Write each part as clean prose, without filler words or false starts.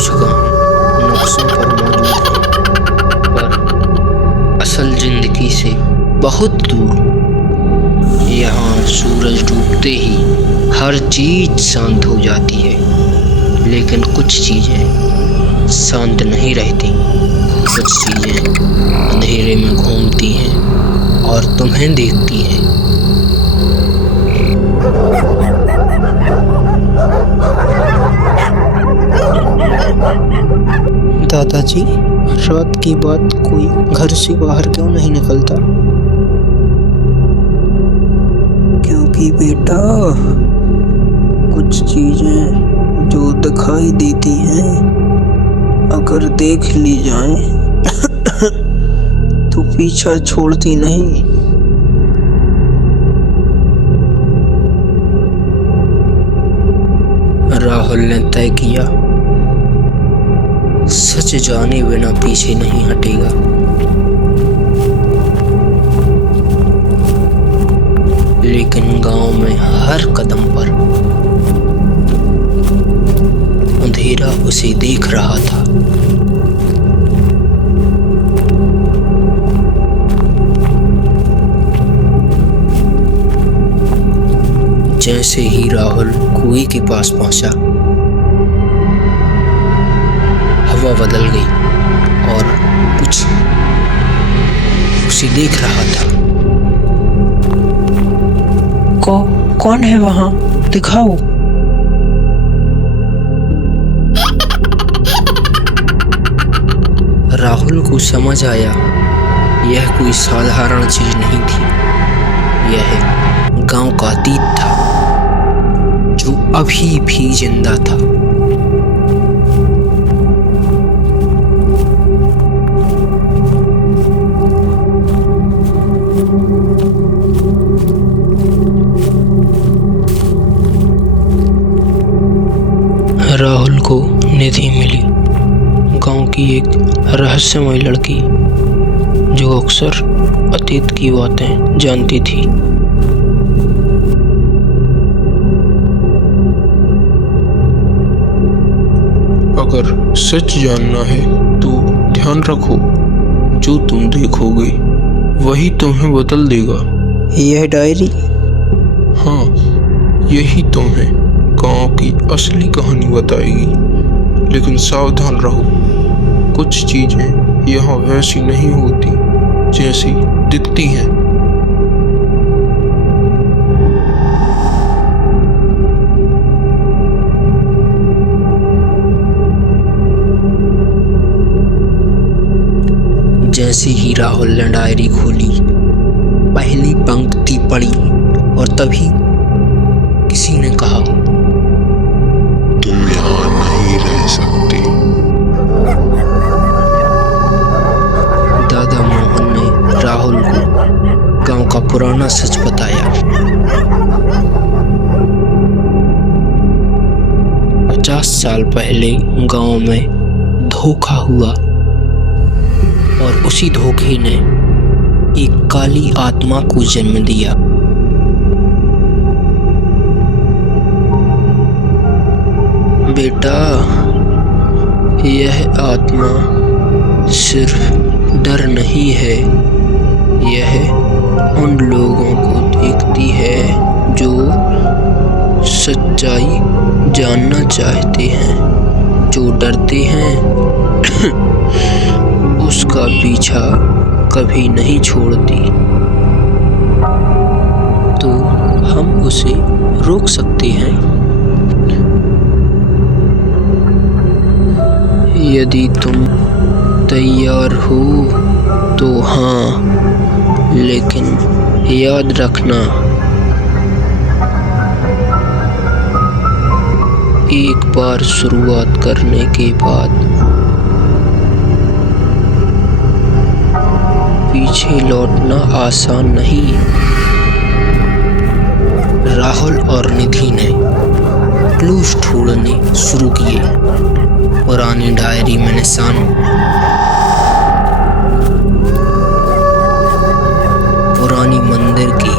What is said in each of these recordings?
सूचकांक नक्शों पर मौजूद हैं, पर असल जिंदगी से बहुत दूर। यहाँ सूरज डूबते ही हर चीज शांत हो जाती है, लेकिन कुछ चीजें शांत नहीं रहती। कुछ चीजें अंधेरे में घूमती हैं और तुम्हें देखती हैं। दादाजी, रात की बात कोई घर से बाहर क्यों नहीं निकलता? क्योंकि बेटा, कुछ चीजें जो दिखाई देती हैं, अगर देख ली जाएं तो पीछा छोड़ती नहीं। राहुल ने तय किया, सच जाने बिना पीछे नहीं हटेगा। लेकिन गांव में हर कदम पर अंधेरा उसे देख रहा था। जैसे ही राहुल कुएं के पास पहुंचा, हवा बदल गई और कुछ उसे देख रहा था। कौन है वहां? दिखाओ। राहुल को समझ आया, यह कोई साधारण चीज नहीं थी। यह गांव का अतीत था, जो अभी भी जिंदा था। राहुल को निधि मिली, गांव की एक रहस्यमय लड़की जो अक्सर अतीत की बातें जानती थी। अगर सच जानना है तो ध्यान रखो, जो तुम देखोगे वही तुम्हें बदल देगा। यह डायरी? हाँ, यही तुम्हें गांव की असली कहानी बताएगी। लेकिन सावधान रहो, कुछ चीजें यहाँ वैसी नहीं होती जैसी दिखती हैं। जैसे ही राहुल ने डायरी खोली, पहली पंक्ति पढ़ी और तभी किसी ने कहा, तुम यहाँ नहीं रह सकते। दादा मोहन ने राहुल को गांव का पुराना सच बताया। 50 साल पहले गांव में धोखा हुआ और उसी धोखे ने एक काली आत्मा को जन्म दिया। बेटा, यह आत्मा सिर्फ डर नहीं है, यह उन लोगों को देखती है जो सच्चाई जानना चाहते हैं। जो डरते हैं उसका पीछा कभी नहीं छोड़ती। तो हम उसे रोक सकते हैं। यदि तुम तैयार हो तो हाँ, लेकिन याद रखना, एक बार शुरुआत करने के बाद पीछे लौटना आसान नहीं। राहुल और निधि ने क्लूज ढूंढने शुरू किए। पुरानी डायरी में निशान, पुरानी मंदिर के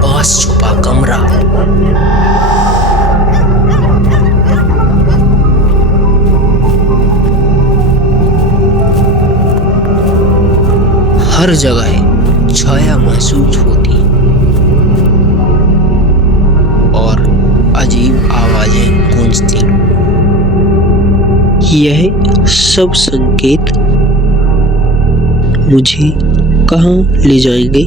पास छुपा कमरा, हर जगह छाया महसूस होती और अजीब आवाजें गूंजती। यह सब संकेत मुझे कहाँ ले जाएंगे?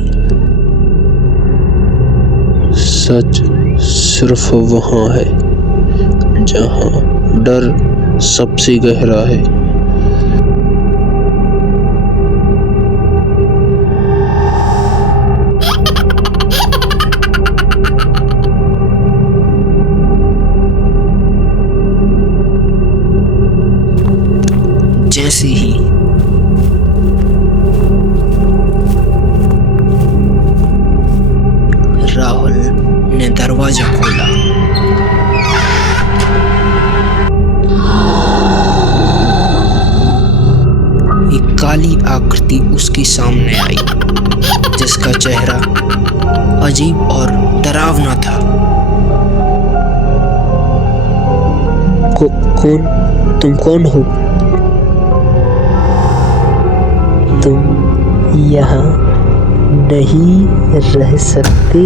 सच सिर्फ वहाँ है जहाँ डर सबसे गहरा है। जैसे ही राहुल ने दरवाजा खोला, एक काली आकृति उसके सामने आई जिसका चेहरा अजीब और डरावना था। कौन? तुम कौन हो? तुम यहाँ नहीं रह सकते।